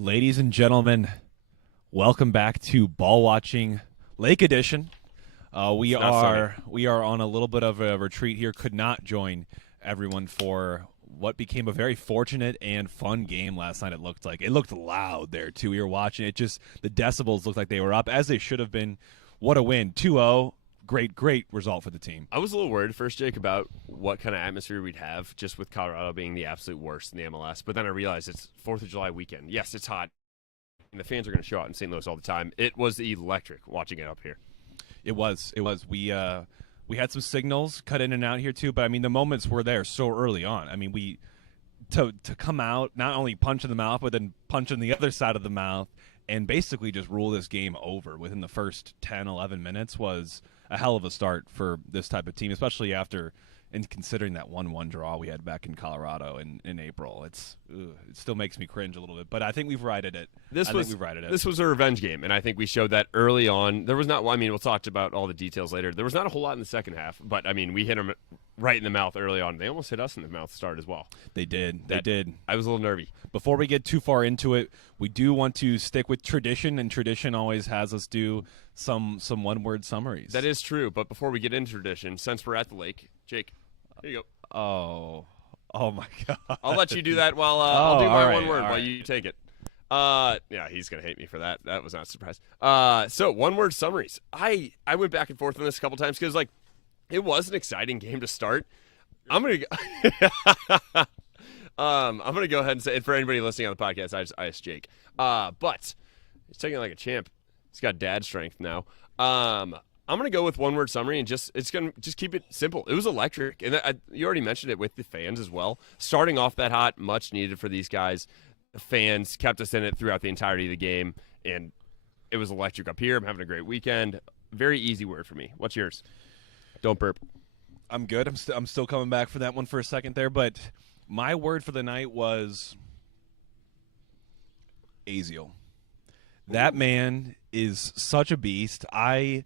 Ladies and gentlemen, welcome back to Ball Watching Lake Edition. We are on a little bit of a retreat here. Could not join everyone for what became a very fortunate and fun game last night. It looked loud there too. We were watching it. Just the decibels looked like they were up as they should have been. What a win! 2-0. Great result for the team. I was a little worried first, Jake, about what kind of atmosphere we'd have just with Colorado being the absolute worst in the MLS. But then I realized it's 4th of July weekend. Yes, it's hot, and the fans are going to show out in St. Louis all the time. It was electric watching it up here. It was. We had some signals cut in and out here too, but I mean the moments were there so early on. I mean to come out, not only punch in the mouth, but then punch in the other side of the mouth and basically just rule this game over within the first 10, 11 minutes was a hell of a start for this type of team, especially after and considering that 1-1 draw we had back in Colorado in April. It still makes me cringe a little bit, but I think we've righted it. This was a revenge game, and I think we showed that early on. There was not, we'll talk about all the details later. There was not a whole lot in the second half, but, I mean, we hit them right in the mouth early on. They almost hit us in the mouth to start as well. They did. I was a little nervy. Before we get too far into it, we do want to stick with tradition, and tradition always has us do some one-word summaries. That is true, but before we get into tradition, since we're at the lake, Jake, here you go. Oh my God! I'll let you do that while I'll do my one word while right. you take it. Yeah, he's gonna hate me for that. That was not a surprise. So one word summaries. I went back and forth on this a couple times because it was an exciting game to start. I'm gonna go ahead and say it for anybody listening on the podcast. I asked Jake, but he's taking it like a champ. He's got dad strength now. I'm going to go with one-word summary and just keep it simple. It was electric, and you already mentioned it with the fans as well. Starting off that hot, much needed for these guys. The fans kept us in it throughout the entirety of the game, and it was electric up here. I'm having a great weekend. Very easy word for me. What's yours? Don't burp. I'm good. I'm still coming back for that one for a second there, but my word for the night was Aziel. That man is such a beast. I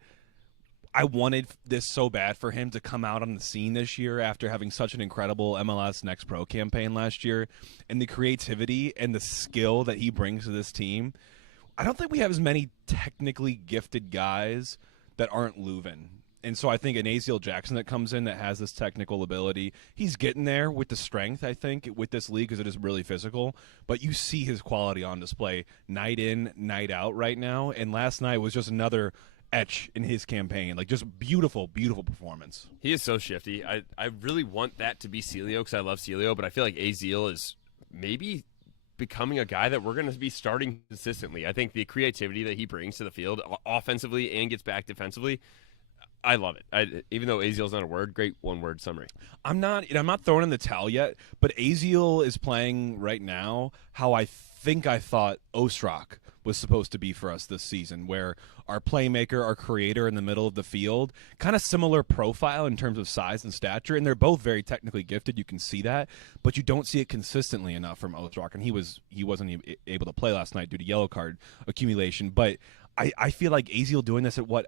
wanted this so bad for him to come out on the scene this year after having such an incredible MLS Next Pro campaign last year, and the creativity and the skill that he brings to this team. I don't think we have as many technically gifted guys that aren't Leuven. And so I think an Aziel Jackson that comes in that has this technical ability, he's getting there with the strength, I think, with this league because it is really physical. But you see his quality on display night in, night out right now. And last night was just another etch in his campaign. Just beautiful performance. He is so shifty. I really want that to be Celio because I love Celio, but I feel like Aziel is maybe becoming a guy that we're going to be starting consistently. I think the creativity that he brings to the field offensively and gets back defensively, I love it. Even though Aziel's not a word, great one-word summary. I'm not throwing in the towel yet, but Aziel is playing right now how I thought Ostrak was supposed to be for us this season, where our playmaker, our creator in the middle of the field, kind of similar profile in terms of size and stature, and they're both very technically gifted. You can see that, but you don't see it consistently enough from Ostrak, and he wasn't able to play last night due to yellow card accumulation. But I feel like Aziel doing this at what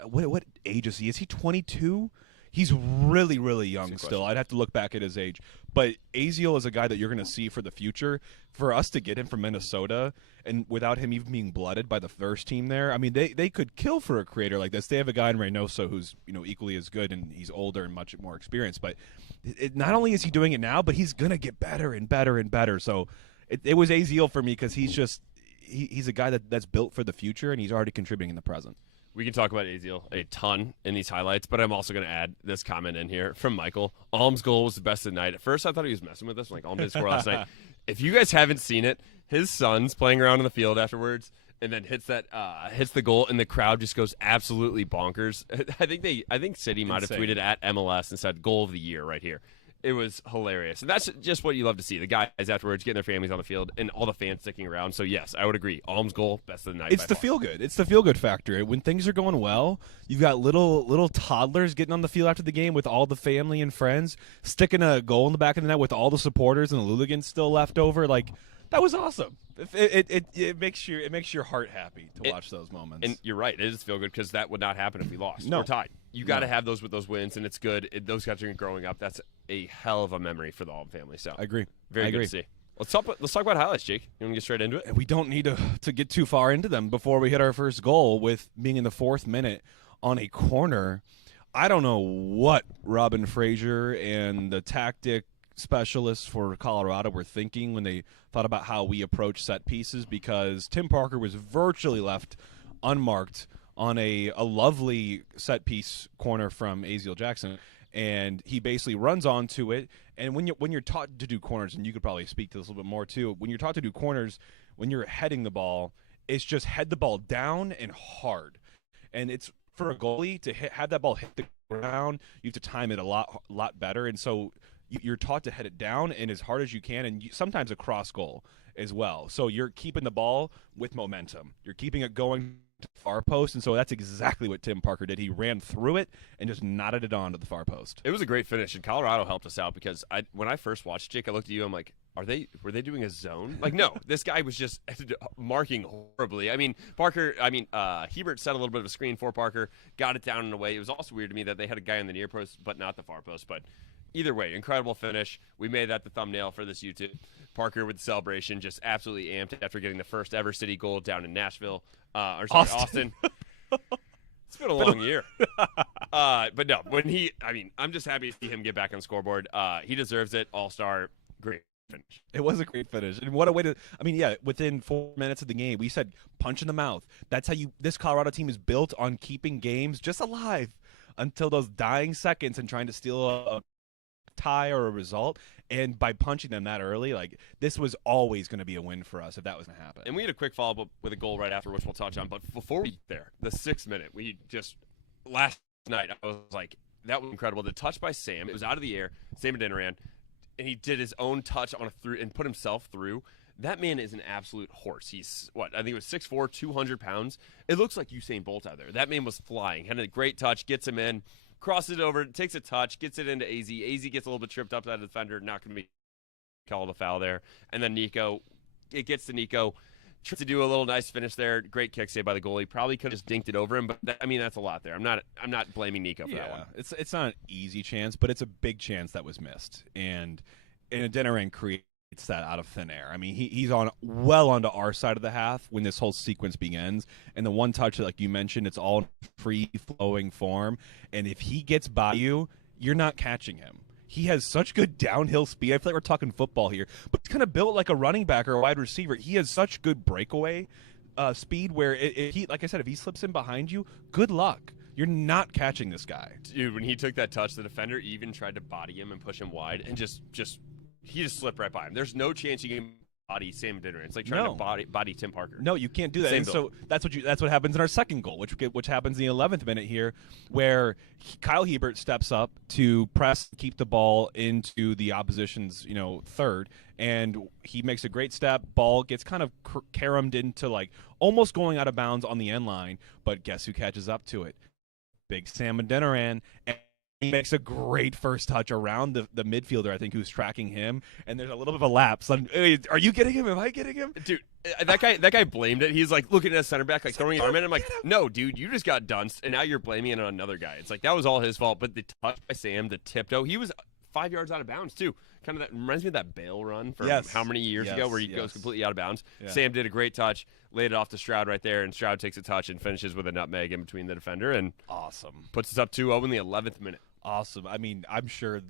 age is he? Is he 22? He's really, really young still. I'd have to look back at his age. But Aziel is a guy that you're going to see for the future. For us to get him from Minnesota, and without him even being blooded by the first team there, I mean, they could kill for a creator like this. They have a guy in Reynoso who's equally as good, and he's older and much more experienced. But not only is he doing it now, but he's going to get better and better and better. So it was Aziel for me because he's a guy that's built for the future, and he's already contributing in the present. We can talk about Aziel a ton in these highlights, but I'm also going to add this comment in here from Michael. Alm's goal was the best of the night. At first, I thought he was messing with us. Alm did score last night. If you guys haven't seen it, his son's playing around in the field afterwards and then hits the goal, and the crowd just goes absolutely bonkers. I think City might have tweeted at MLS and said, goal of the year right here. It was hilarious. And that's just what you love to see. The guys afterwards getting their families on the field and all the fans sticking around. So, yes, I would agree. Alm's goal, best of the night. It's the feel-good. It's the feel-good factor. When things are going well, you've got little toddlers getting on the field after the game with all the family and friends, sticking a goal in the back of the net with all the supporters and the Luligans still left over. That was awesome. It makes your heart happy to watch those moments. And you're right. It is feel good because that would not happen if we lost. No. We're tied. You got to have those with those wins, and it's good. Those guys are growing up. That's a hell of a memory for the Alm family. So I agree. Very good to see. Let's talk about highlights, Jake. You want to get straight into it? We don't need to get too far into them before we hit our first goal with being in the 4th minute on a corner. I don't know what Robin Fraser and the tactic specialists for Colorado were thinking when they thought about how we approach set pieces, because Tim Parker was virtually left unmarked on a lovely set piece corner from Aziel Jackson, and he basically runs onto it. And when you're taught to do corners, and you could probably speak to this a little bit more too, when you're taught to do corners, when you're heading the ball, it's just head the ball down and hard. And it's for a goalie to have that ball hit the ground, you have to time it a lot better. And so you're taught to head it down and as hard as you can, and sometimes a cross goal as well. So you're keeping the ball with momentum. You're keeping it going to the far post, and so that's exactly what Tim Parker did. He ran through it and just knotted it on to the far post. It was a great finish, and Colorado helped us out because when I first watched Jake, I looked at you, I'm like, were they doing a zone? Like, no, this guy was just marking horribly. I mean, Hebert set a little bit of a screen for Parker, got it down in a way. It was also weird to me that they had a guy on the near post, but not the far post. But either way, incredible finish. We made that the thumbnail for this YouTube. Parker with the celebration, just absolutely amped after getting the first ever city goal down in Nashville. Austin. It's been a long year. But no, I'm just happy to see him get back on the scoreboard. He deserves it. All-star, great finish. It was a great finish. And what a way to, within 4 minutes of the game, we said punch in the mouth. That's how this Colorado team is built on keeping games just alive until those dying seconds and trying to steal a tie or a result. And by punching them that early, this was always going to be a win for us if that was going to happen. And we had a quick follow-up with a goal right after, which we'll touch on. But before we get there, the 6th minute, last night, I was like, that was incredible. The touch by Sam, it was out of the air. Sam Adeniran, and he did his own touch on a through and put himself through. That man is an absolute horse. He's, I think it was 6'4", 200 pounds. It looks like Usain Bolt out there. That man was flying. Had a great touch, gets him in. Crosses it over, takes a touch, gets it into AZ. AZ gets a little bit tripped up by the defender, not going to be called a foul there. And then Nico, it gets to Nico, tries to do a little nice finish there. Great kick save by the goalie. Probably could have just dinked it over him, but that's a lot there. I'm not blaming Nico for that one. It's not an easy chance, but it's a big chance that was missed. And Adeniran creates that out of thin air. I mean, he's well onto our side of the half when this whole sequence begins, and the one touch, like you mentioned, it's all free flowing form, and if he gets by you, you're not catching him. He has such good downhill speed. I feel like we're talking football here, but he's kind of built like a running back or a wide receiver. He has such good breakaway speed where like I said, if he slips in behind you, good luck. You're not catching this guy. Dude, when he took that touch, the defender even tried to body him and push him wide, and he just slipped right by him. There's no chance you can body Sam Adeniran. It's like trying to body Tim Parker. No, you can't do that. And so that's what happens in our second goal, which happens in the 11th minute here, where Kyle Hebert steps up to press, keep the ball into the opposition's third, and he makes a great step. Ball gets kind of caromed into almost going out of bounds on the end line, but guess who catches up to it? Big Sam Adeniran. And he makes a great first touch around the midfielder, I think, who's tracking him, and there's a little bit of a lapse. Are you getting him? Am I getting him? Dude, that guy blamed it. He's looking at a center back, throwing his arm in. I'm like, no, dude, you just got dunced, and now you're blaming it on another guy. It's that was all his fault. But the touch by Sam, the tiptoe, he was 5 yards out of bounds too. Kind of that reminds me of that Bale run from how many years ago where he goes completely out of bounds. Yeah. Sam did a great touch, laid it off to Stroud right there, and Stroud takes a touch and finishes with a nutmeg in between the defender and awesome puts us up 2-0 in the 11th minute. Awesome. I mean, I'm sure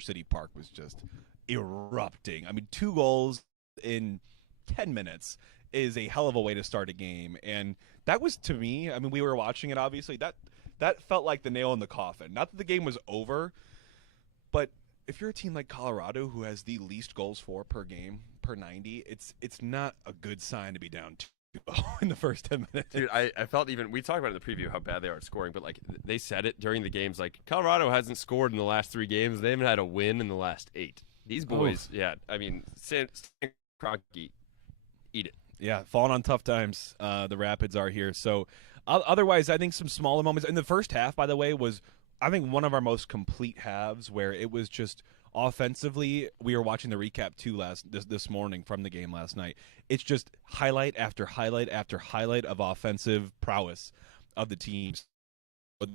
City Park was just erupting. I mean, 2 goals in 10 minutes is a hell of a way to start a game, and that was, to me, I mean, we were watching it, obviously, that felt like the nail in the coffin. Not that the game was over, but if you're a team like Colorado who has the least goals for per game per 90, it's not a good sign to be down 2-0 in the first 10 minutes. Dude, I felt we talked about it in the preview how bad they are at scoring, but they said it during the games. Colorado hasn't scored in the last 3 games. They haven't had a win in the last 8. These boys, Stan Kroenke, eat it. Yeah, falling on tough times. The Rapids are here. So otherwise, I think some smaller moments. In the first half, by the way, was I think one of our most complete halves where it was just offensively. We were watching the recap too this morning from the game last night. It's just highlight after highlight after highlight of offensive prowess of the teams.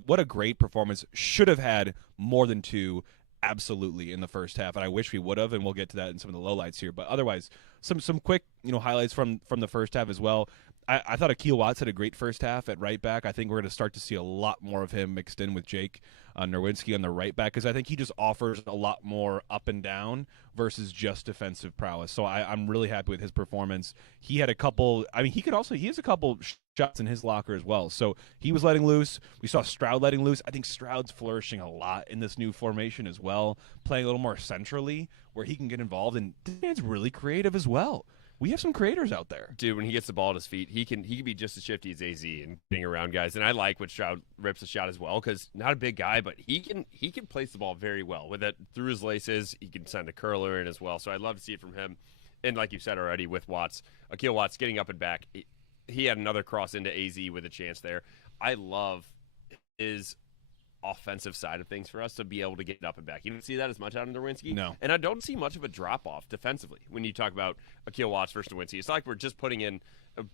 What a great performance. Should have had more than 2. absolutely in the first half, and I wish we would have, and we'll get to that in some of the lowlights here. But otherwise, some quick highlights from the first half as well. I thought Akil Watts had a great first half at right back. I think we're going to start to see a lot more of him mixed in with Jake Nerwinski on the right back, because I think he just offers a lot more up and down versus just defensive prowess. So I'm really happy with his performance. He had a couple. I mean, he has a couple shots in his locker as well. So he was letting loose. We saw Stroud letting loose. I think Stroud's flourishing a lot in this new formation as well, playing a little more centrally where he can get involved. And this man's really creative as well. We have some creators out there. Dude, when he gets the ball at his feet, he can be just as shifty as AZ and getting around guys. And I like when Stroud rips a shot as well, because not a big guy, but he can place the ball very well with it through his laces. He can send a curler in as well. So I'd love to see it from him. And like you said already with Watts, Akil Watts getting up and back, he had another cross into AZ with a chance there. I love his offensive side of things for us to be able to get up and back. You don't see that as much out of Nerwinski. No. And I don't see much of a drop-off defensively when you talk about Akil Watts versus Nerwinski. It's not like we're just putting in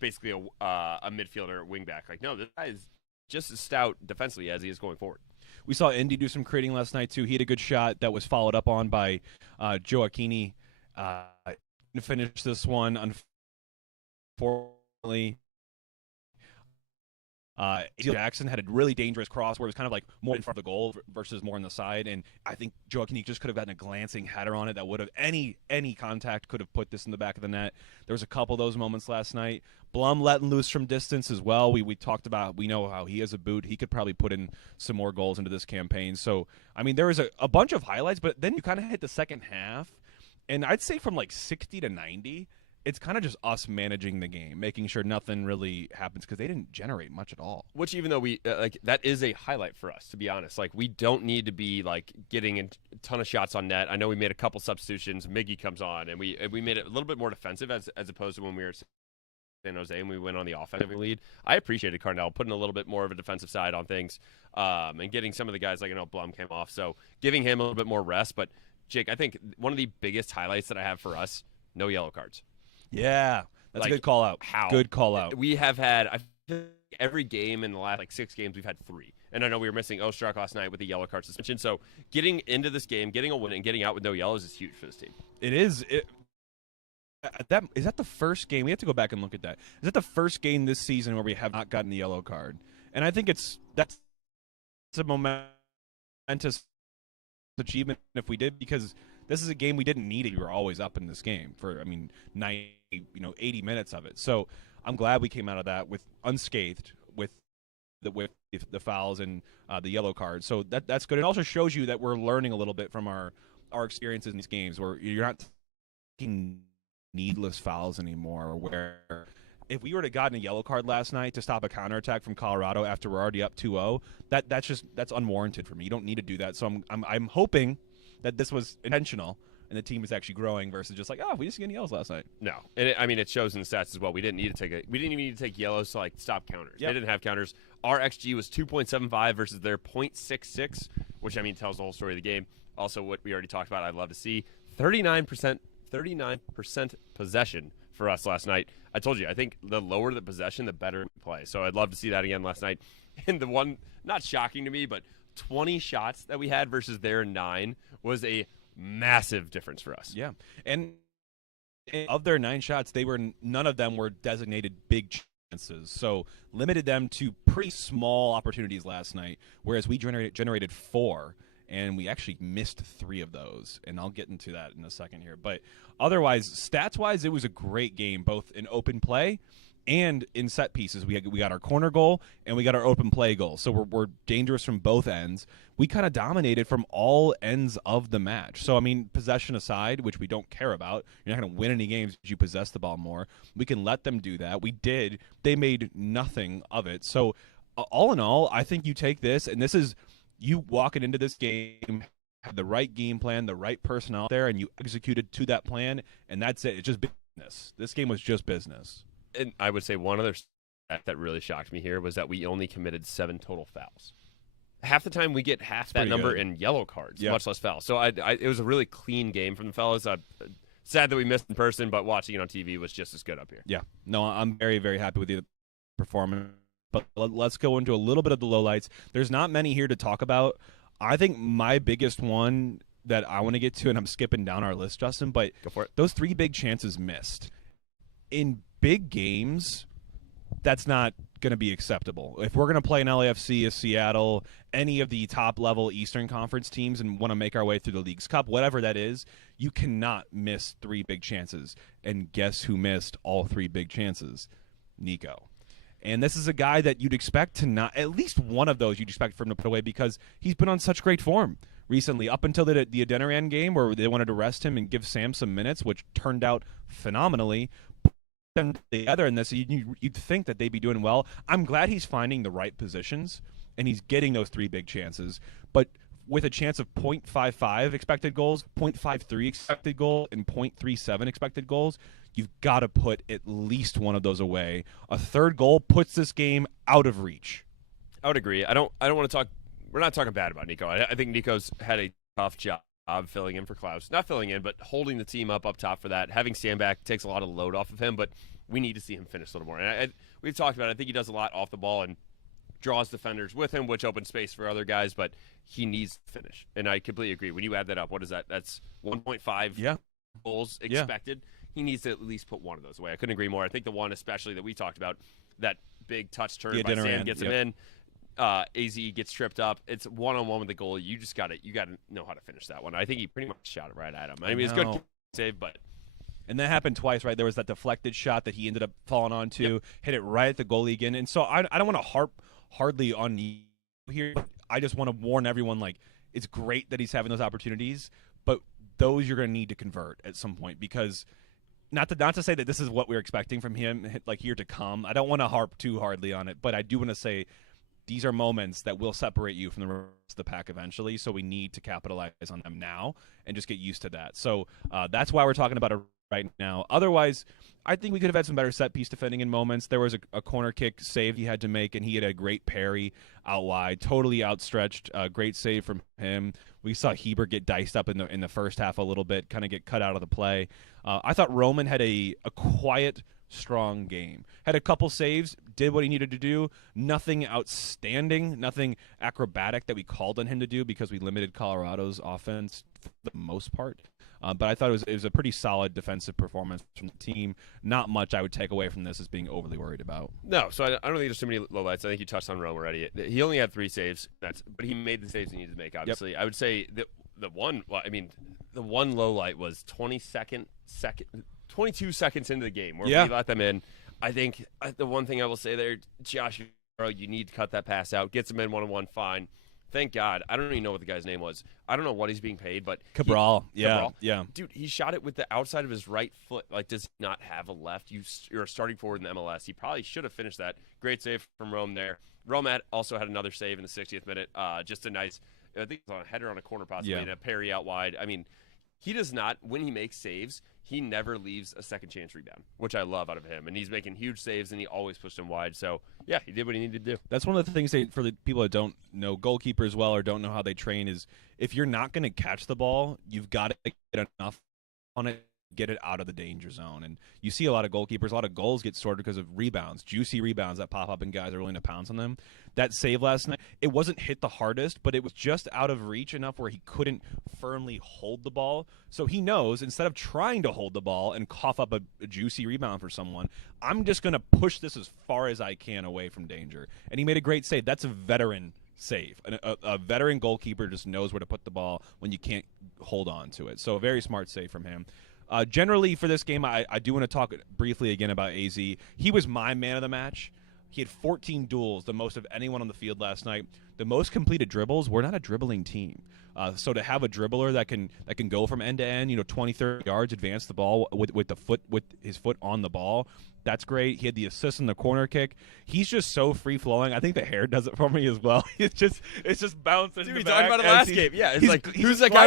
basically a midfielder wing back. Like, no, this guy is just as stout defensively as he is going forward. We saw Indy do some creating last night, too. He had a good shot that was followed up on by Joe Akini to finish this one, unfortunately. Jackson had a really dangerous cross where it was kind of like more in front of the goal versus more on the side, and I think Joe Akini just could have gotten a glancing header on it that would have any contact could have put this in the back of the net. There was a couple of those moments last night. Blum letting loose from distance as well. We talked about, we know how he has a boot. He could probably put in some more goals into this campaign. So, I mean, there was a bunch of highlights, but then you kind of hit the second half, and I'd say from like 60 to 90, it's kind of just us managing the game, making sure nothing really happens, because they didn't generate much at all. Which, even though we that is a highlight for us, to be honest. Like, we don't need to be like getting a ton of shots on net. I know we made a couple substitutions. Miggy comes on, and we made it a little bit more defensive as opposed to when we were San Jose and we went on the offensive lead. I appreciated Carnell putting a little bit more of a defensive side on things, and getting some of the guys, like, Blum came off, so giving him a little bit more rest. But Jake, I think one of the biggest highlights that I have for us: no yellow cards. Yeah, that's a good call out. How? Good call out. We have had, I think, every game in the last 6 games, we've had 3. And I know we were missing Ostrak last night with the yellow card suspension. So getting into this game, getting a win, and getting out with no yellows is huge for this team. It is. Is that the first game? We have to go back and look at that. Is that the first game this season where we have not gotten the yellow card? And I think that's a momentous achievement if we did, because this is a game we didn't need it. We were always up in this game for, 80 minutes of it. So I'm glad we came out of that with unscathed with the fouls and the yellow cards. So that's good. It also shows you that we're learning a little bit from our experiences in these games, where you're not taking needless fouls anymore, where if we were to have gotten a yellow card last night to stop a counterattack from Colorado after we're already up 2-0, that's unwarranted for me. You don't need to do that. So I'm hoping that this was intentional and the team is actually growing versus just like, we just getting yellows last night. No, and it shows in the stats as well. We didn't even need to take yellows to like stop counters. Yep. They didn't have counters. Our XG was 2.75 versus their 0.66, which tells the whole story of the game. Also, what we already talked about, I'd love to see 39% possession for us last night. I told you, I think the lower the possession, the better we play. So I'd love to see that again last night. And the one, not shocking to me, but 20 shots that we had versus their 9 was a massive difference for us. Yeah. And of their 9 shots, none of them were designated big chances. So limited them to pretty small opportunities last night, whereas we generated 4, and we actually missed 3 of those. And I'll get into that in a second here. But otherwise, stats-wise, it was a great game, both in open play and in set pieces. We got our corner goal and we got our open play goal. So we're dangerous from both ends. We kind of dominated from all ends of the match. So, possession aside, which we don't care about, you're not going to win any games if you possess the ball more. We can let them do that. We did. They made nothing of it. So, all in all, I think you take this, and this is you walking into this game, have the right game plan, the right personnel there, and you executed to that plan, and that's it. It's just business. This game was just business. And I would say one other stat that really shocked me here was that we only committed 7 total fouls. Half the time we get half that number in yellow cards, much less fouls. So it was a really clean game from the fellas. Sad that we missed in person, but watching it on TV was just as good up here. Yeah. No, I'm very, very happy with the performance. But let's go into a little bit of the lowlights. There's not many here to talk about. I think my biggest one that I want to get to, and I'm skipping down our list, Justin, but Go for it. those 3 big chances missed. In big games, that's not going to be acceptable. If we're going to play an LAFC, a Seattle, any of the top-level Eastern Conference teams and want to make our way through the League's Cup, whatever that is, you cannot miss 3 big chances. And guess who missed all 3 big chances? Nico. And this is a guy that you'd expect to not – at least one of those you'd expect for him to put away because he's been on such great form recently, up until the Adeniran game where they wanted to rest him and give Sam some minutes, which turned out phenomenally. Them together in this, you'd think that they'd be doing well. I'm glad he's finding the right positions and he's getting those 3 big chances. But with a chance of 0.55 expected goals, 0.53 expected goal, and 0.37 expected goals, you've got to put at least one of those away. A third goal puts this game out of reach. I would agree. I don't want to talk. We're not talking bad about Nico. I think Nico's had a tough job filling in for Klaus. Not filling in, but holding the team up top for that. Having Sam back takes a lot of load off of him, but we need to see him finish a little more. And we've talked about it. I think he does a lot off the ball and draws defenders with him, which opens space for other guys, but he needs to finish. And I completely agree. When you add that up, what is that? That's 1.5 goals expected. He needs to at least put one of those away. I couldn't agree more. I think the one especially that we talked about, that big touch turn by Sam gets him in. AZ gets tripped up. It's one-on-one with the goalie. You got to know how to finish that one. I think he pretty much shot it right at him. I mean, it's good save, but and that happened twice, right? There was that deflected shot that he ended up falling onto, hit it right at the goalie again. And so I don't want to harp hardly on here. But I just want to warn everyone, like, it's great that he's having those opportunities, but those you're going to need to convert at some point because not to say that this is what we're expecting from him, like, here to come. I don't want to harp too hardly on it, but I do want to say these are moments that will separate you from the rest of the pack eventually, so we need to capitalize on them now and just get used to that. So that's why we're talking about it right now. Otherwise, I think we could have had some better set-piece defending in moments. There was a corner kick save he had to make, and he had a great parry out wide, totally outstretched. Great save from him. We saw Heber get diced up in the first half a little bit, kind of get cut out of the play. I thought Roman had a quiet, strong game. Had a couple saves, did what he needed to do. Nothing outstanding, nothing acrobatic that we called on him to do because we limited Colorado's offense for the most part. But I thought it was a pretty solid defensive performance from the team. Not much I would take away from this as being overly worried about. No, so I don't think there's too many lowlights. I think you touched on Rome already. He only had 3 saves, but he made the saves he needed to make, obviously. Yep. I would say that the one low light was 22 seconds into the game where we let them in. I think the one thing I will say there, Josh, you need to cut that pass out. Gets him in 1-on-1, fine. Thank God. I don't even know what the guy's name was. I don't know what he's being paid, but Cabral. Cabral. Dude, he shot it with the outside of his right foot. Like, does he not have a left? You're starting forward in the MLS. He probably should have finished that. Great save from Rome there. Rome also had another save in the 60th minute. Just a nice, I think it was on a header on a corner possibly, and a parry out wide. I mean, he does not, when he makes saves, he never leaves a second chance rebound, which I love out of him. And he's making huge saves, and he always pushed them wide. So, yeah, he did what he needed to do. That's one of the things for the people that don't know goalkeepers well or don't know how they train is if you're not going to catch the ball, you've got to get enough on it, get it out of the danger zone. And you see a lot of goalkeepers, a lot of goals get scored because of rebounds, juicy rebounds that pop up and guys are willing to pounce on them. That save last night, it wasn't hit the hardest, but it was just out of reach enough where he couldn't firmly hold the ball. So he knows instead of trying to hold the ball and cough up a juicy rebound for someone, I'm just going to push this as far as I can away from danger. And he made a great save. That's a veteran save. A veteran goalkeeper just knows where to put the ball when you can't hold on to it. So a very smart save from him. Generally, for this game, I do want to talk briefly again about AZ. He was my man of the match. He had 14 duels, the most of anyone on the field last night. The most completed dribbles. We're not a dribbling team. So to have a dribbler that can go from end to end, 20, 30 yards, advance the ball with his foot on the ball, that's great. He had the assist in the corner kick. He's just so free flowing. I think the hair does it for me as well. It's just bouncing. Dude, we talked about it last game. Yeah, it's like who's that guy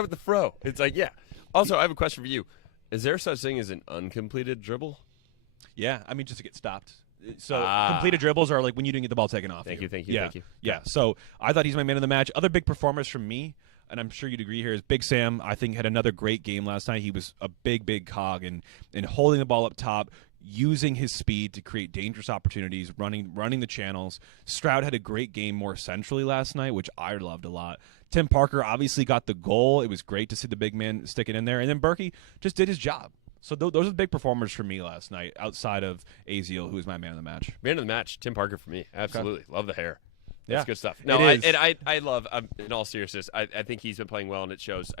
with the fro? It's like, yeah. Also, I have a question for you. Is there such thing as an uncompleted dribble? Yeah, I mean, just to get stopped. So completed dribbles are like when you didn't get the ball taken off. Thank you. Yeah, so I thought he's my man of the match. Other big performers from me, and I'm sure you'd agree here, is Big Sam. I think had another great game last night. He was a big cog in holding the ball up top, using his speed to create dangerous opportunities, running the channels. Stroud had a great game more centrally last night, which I loved a lot. Tim Parker obviously got the goal. It was great to see the big man stick it in there. And then Berkey just did his job. So those are the big performers for me last night, outside of Aziel, who was my man of the match. Man of the match, Tim Parker for me. Absolutely. Okay. Love the hair. That's good stuff. No, I love, in all seriousness, I think he's been playing well, and it shows.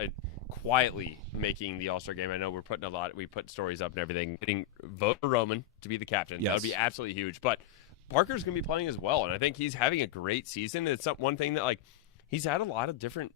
Quietly making the All-Star game. I know we put stories up and everything. Getting vote for Roman to be the captain. Yes. That would be absolutely huge. But Parker's going to be playing as well, and I think he's having a great season. It's one thing that, like, he's had a lot of different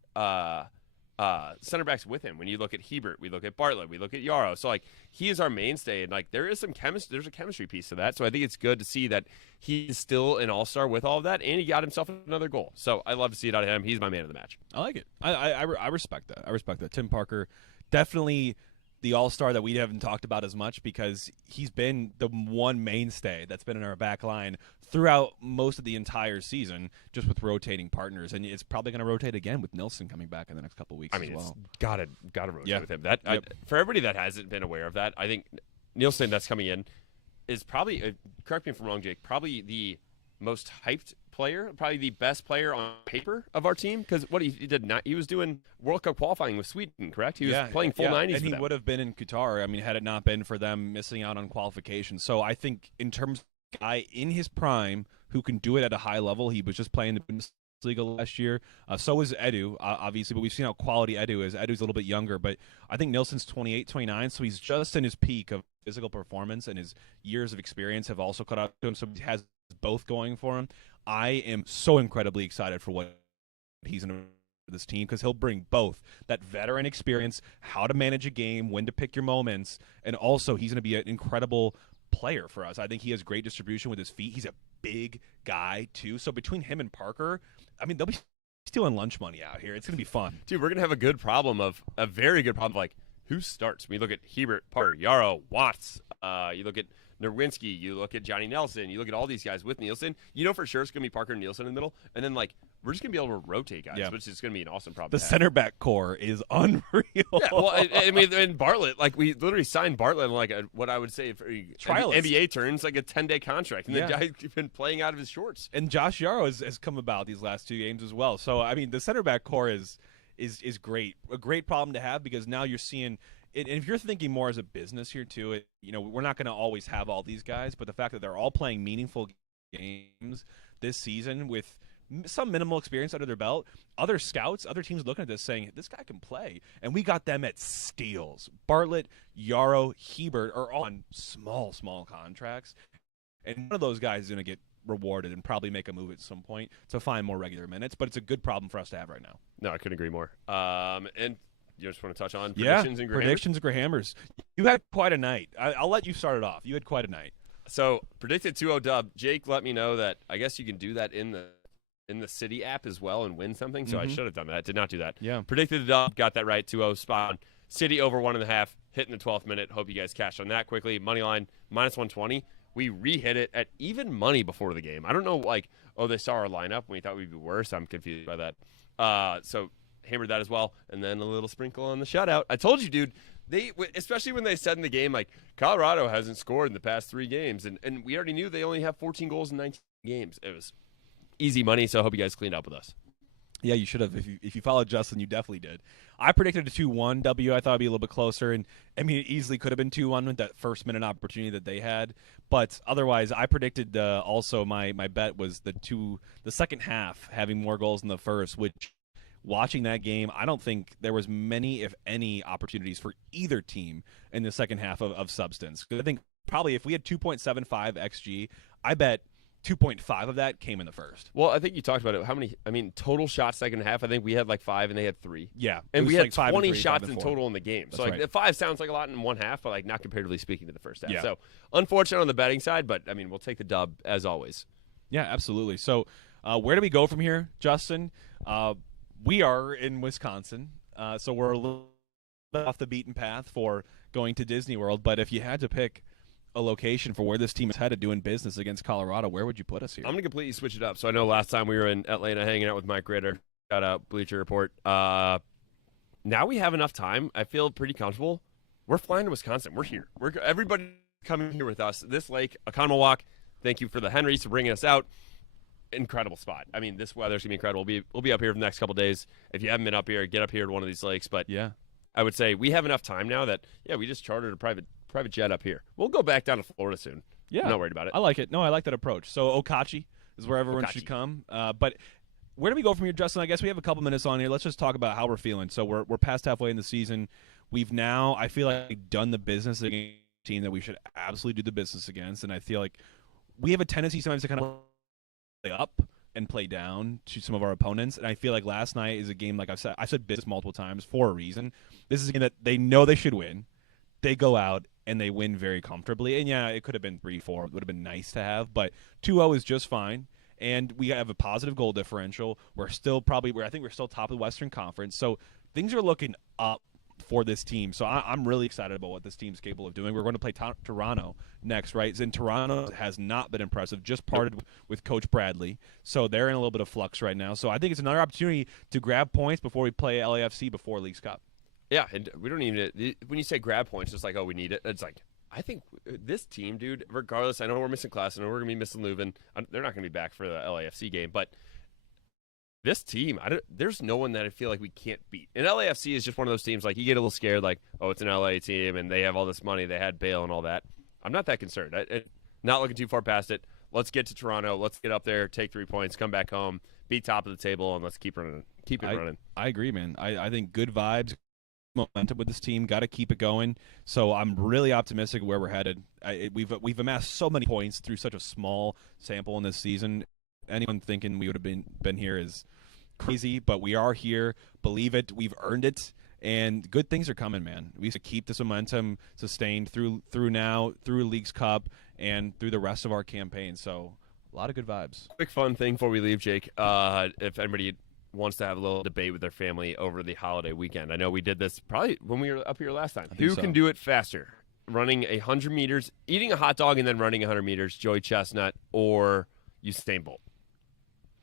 center backs with him. When you look at Hebert, we look at Bartlett, we look at Yarrow. So, like, he is our mainstay, and, like, there's a chemistry piece to that. So I think it's good to see that he's still an all-star with all of that, and he got himself another goal. So I love to see it out of him. He's my man of the match. I like it. I respect that. I respect that. Tim Parker, definitely the all-star that we haven't talked about as much, because he's been the one mainstay that's been in our back line throughout most of the entire season, just with rotating partners. And it's probably going to rotate again with Nilsson coming back in the next couple of weeks as well. It's gotta rotate with him. For everybody that hasn't been aware of that, I think Nilsson that's coming in is probably, correct me if I'm wrong, Jake, probably the most hyped player, probably the best player on paper of our team, because what he did not, he was doing World Cup qualifying with Sweden, correct? He was playing full 90s, and he would have been in Qatar. I mean, had it not been for them missing out on qualification. So I think in terms of a guy in his prime who can do it at a high level, he was just playing the Bundesliga last year. So is Edu, obviously, but we've seen how quality Edu is. Edu's a little bit younger, but I think Nilsson's 28, 29, so he's just in his peak of physical performance, and his years of experience have also caught up to him, so he has both going for him. I am so incredibly excited for what he's in this team, because he'll bring both that veteran experience, how to manage a game, when to pick your moments, and also he's going to be an incredible player for us. I think he has great distribution with his feet. He's a big guy, too. So between him and Parker, I mean, they'll be stealing lunch money out here. It's going to be fun. Dude, we're going to have a very good problem, like, who starts? We look at Hebert, Parker, Yarrow, Watts. You look at Nerwinski, you look at Johnny Nelson, you look at all these guys with Nielsen. You know for sure it's going to be Parker and Nielsen in the middle. And then, like, we're just going to be able to rotate guys, which is going to be an awesome problem. The center back core is unreal. Yeah, well, I mean, and Bartlett, like, we literally signed Bartlett in, like, what I would say for NBA turns, like a 10-day contract. And the guy's been playing out of his shorts. And Josh Yarrow has come about these last 2 games as well. So, I mean, the center back core is great. A great problem to have, because now you're seeing – and if you're thinking more as a business here too, we're not going to always have all these guys, but the fact that they're all playing meaningful games this season with some minimal experience under their belt, other scouts, other teams looking at this saying, this guy can play. And we got them at steals. Bartlett, Yarrow, Hebert are all on small contracts. And one of those guys is going to get rewarded and probably make a move at some point to find more regular minutes. But it's a good problem for us to have right now. No, I couldn't agree more. And you just want to touch on predictions and Grahammers? Predictions and Grahammers. You had quite a night. I'll let you start it off. You had quite a night. So, predicted 2-0 dub. Jake let me know that I guess you can do that in the City app as well and win something. So I should have done that. Did not do that. Yeah. Predicted the dub. Got that right. 2-0 spot on. City over 1.5. Hitting the 12th minute. Hope you guys cashed on that quickly. Money line -120. We re-hit it at even money before the game. I don't know, like, they saw our lineup and we thought we'd be worse. I'm confused by that. So hammered that as well, and then a little sprinkle on the shutout. I told you, dude, especially when they said in the game, like, Colorado hasn't scored in the past 3 games, and we already knew they only have 14 goals in 19 games. It was easy money, so I hope you guys cleaned up with us. Yeah, you should have. If you followed Justin, you definitely did. I predicted a 2-1 W. I thought it'd be a little bit closer, and I mean, it easily could have been 2-1 with that first minute opportunity that they had. But otherwise, I predicted also my bet was the second half having more goals than the first, which, watching that game, I don't think there was many, if any, opportunities for either team in the second half of substance. I think probably if we had 2.75 XG, I bet 2.5 of that came in the first. Well, I think you talked about it. How many? I mean, total shots second half. I think we had like 5 and they had 3. Yeah, and we had like 20 shots in total in the game. That's so like right. 5 sounds like a lot in one half, but like not comparatively speaking to the first half. Yeah. So unfortunate on the betting side, but I mean, we'll take the dub as always. Yeah, absolutely. So where do we go from here, Justin? We are in Wisconsin, so we're a little bit off the beaten path for going to Disney World. But if you had to pick a location for where this team is headed doing business against Colorado, where would you put us here? I'm going to completely switch it up. So I know last time we were in Atlanta hanging out with Mike Ritter. Shout out Bleacher Report. Now we have enough time. I feel pretty comfortable. We're flying to Wisconsin. We're here. Everybody coming here with us. This lake, Oconomowoc, thank you for the Henrys for bringing us out. incredible spot. I mean, this weather's gonna be incredible. We'll be up here for the next couple days. If you haven't been up here, get up here to one of these lakes. But Yeah. I would say we have enough time now that we just chartered a private jet up here. We'll go back down to Florida soon. Yeah. I'm not worried about it. I like it. No, I like that approach. So Okachi is where everyone should come. But where do we go from here, Justin? I guess we have a couple minutes on here. Let's just talk about how we're feeling. So we're past halfway in the season. We've now, I feel like, done the business against a team that we should absolutely do the business against. And I feel like we have a tendency sometimes to kind of play up and play down to some of our opponents. And I feel like last night is a game, like I said business multiple times for a reason. This is a game that they know they should win. They go out and they win very comfortably. And yeah, it could have been 3-4. It would have been nice to have, but 2-0 is just fine. And we have a positive goal differential. I think we're still top of the Western Conference. So things are looking up for this team. So I'm really excited about what this team's capable of doing. We're going to play Toronto next, right? And Toronto has not been impressive, just parted with Coach Bradley. So they're in a little bit of flux right now. So I think it's another opportunity to grab points before we play LAFC before Leagues Cup. Yeah, and we don't even – when you say grab points, it's like, oh, we need it. It's like, I think this team, dude, regardless, I know we're missing Klaas. I know we're going to be missing Leuven. They're not going to be back for the LAFC game, but this team, there's no one that I feel like we can't beat. And LAFC is just one of those teams, like, you get a little scared, like, oh, it's an LA team, and they have all this money. They had Bale and all that. I'm not that concerned. Not looking too far past it. Let's get to Toronto. Let's get up there, take 3 points, come back home, be top of the table, and let's keep running. Keep it running. I agree, man. I think good vibes, momentum with this team, got to keep it going. So I'm really optimistic where we're headed. We've amassed so many points through such a small sample in this season. Anyone thinking we would have been here is crazy, but we are here. Believe it. We've earned it, and good things are coming, man. We have to keep this momentum sustained through Leagues Cup and through the rest of our campaign. So a lot of good vibes. Quick fun thing before we leave, Jake. If anybody wants to have a little debate with their family over the holiday weekend. I know we did this probably when we were up here last time. Who can do it faster? Running 100 meters, eating a hot dog, and then running 100 meters, Joey Chestnut or Usain Bolt?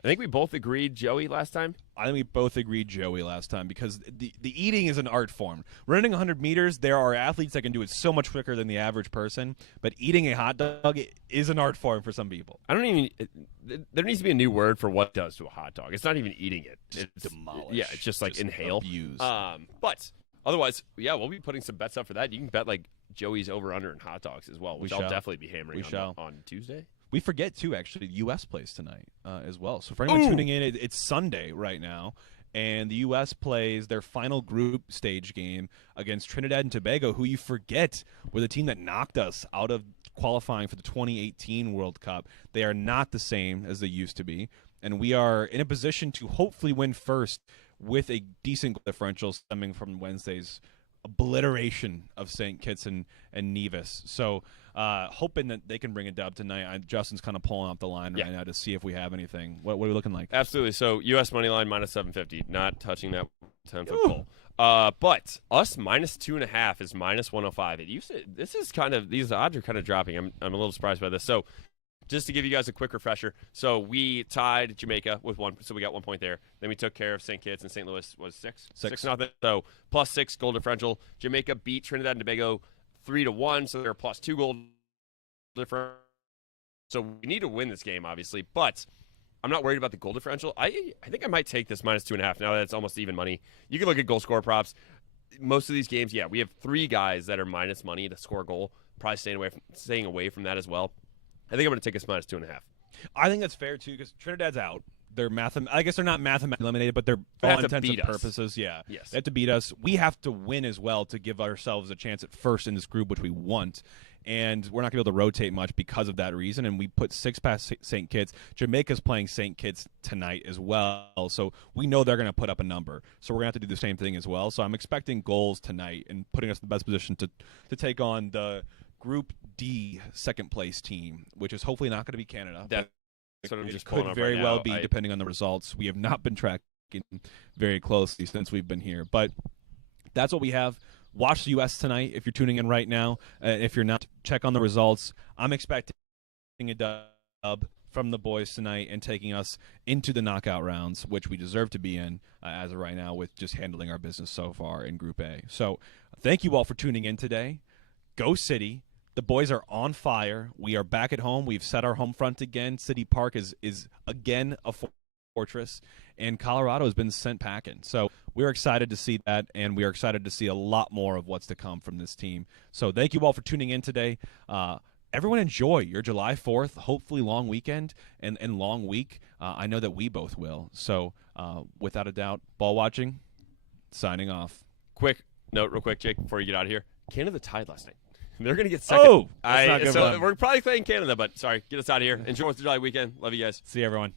I think we both agreed Joey last time. I think we both agreed Joey last time because the eating is an art form. Running 100 meters, there are athletes that can do it so much quicker than the average person, but eating a hot dog is an art form for some people. There needs to be a new word for what it does to a hot dog. It's not even eating it. It's demolish. Yeah, it's just like just inhale. Abuse. But otherwise, yeah, we'll be putting some bets up for that. You can bet like Joey's over-under in hot dogs as well, which I'll definitely be hammering on Tuesday. We forget, too, actually, the U.S. plays tonight as well. So for anyone tuning in, it's Sunday right now, and the U.S. plays their final group stage game against Trinidad and Tobago, who you forget were the team that knocked us out of qualifying for the 2018 World Cup. They are not the same as they used to be, and we are in a position to hopefully win first with a decent goal differential stemming from Wednesday's obliteration of St. Kitts and Nevis. So hoping that they can bring a dub tonight. Justin's kind of pulling up the line right now to see if we have anything. What are we looking like? Absolutely. So U.S. money line minus 750. Not touching that 10-foot pole. But us minus 2.5 is minus 105. This is kind of, these odds are kind of dropping. I'm a little surprised by this. So just to give you guys a quick refresher, so we tied Jamaica with 1, so we got 1 point there. Then we took care of St. Kitts and St. Louis was 6? 6-0. So plus 6 goal differential. Jamaica beat Trinidad and Tobago 3-1, so they're plus 2 goal differential. So we need to win this game, obviously, but I'm not worried about the goal differential. I think I might take this minus 2.5 now that it's almost even money. You can look at goal score props. Most of these games, we have 3 guys that are minus money to score a goal. Probably staying away from that as well. I think I'm going to take us minus 2.5. I think that's fair, too, because Trinidad's out. I guess they're not mathematically eliminated, but they're all intents and purposes. Yeah. Yes. They have to beat us. We have to win as well to give ourselves a chance at first in this group, which we want. And we're not going to be able to rotate much because of that reason. And we put 6 past St. Kitts. Jamaica's playing St. Kitts tonight as well. So we know they're going to put up a number. So we're going to have to do the same thing as well. So I'm expecting goals tonight and putting us in the best position to take on the Group D second-place team, which is hopefully not going to be Canada. That's what I'm it just could very well be, depending on the results. We have not been tracking very closely since we've been here. But that's what we have. Watch the U.S. tonight if you're tuning in right now. If you're not, check on the results. I'm expecting a dub from the boys tonight and taking us into the knockout rounds, which we deserve to be in as of right now with just handling our business so far in Group A. So thank you all for tuning in today. Go City. The boys are on fire. We are back at home. We've set our home front again. City Park is again a fortress, and Colorado has been sent packing. So we're excited to see that, and we are excited to see a lot more of what's to come from this team. So thank you all for tuning in today. Everyone enjoy your July 4th, hopefully long weekend and long week. I know that we both will. So without a doubt, ball watching, signing off. Quick note, real quick, Jake, before you get out of here. Canada tied last night. They're going to get second. Oh, that's not good so one. we're probably playing Canada, but sorry, get us out of here. Enjoy the July weekend. Love you guys. See you, everyone.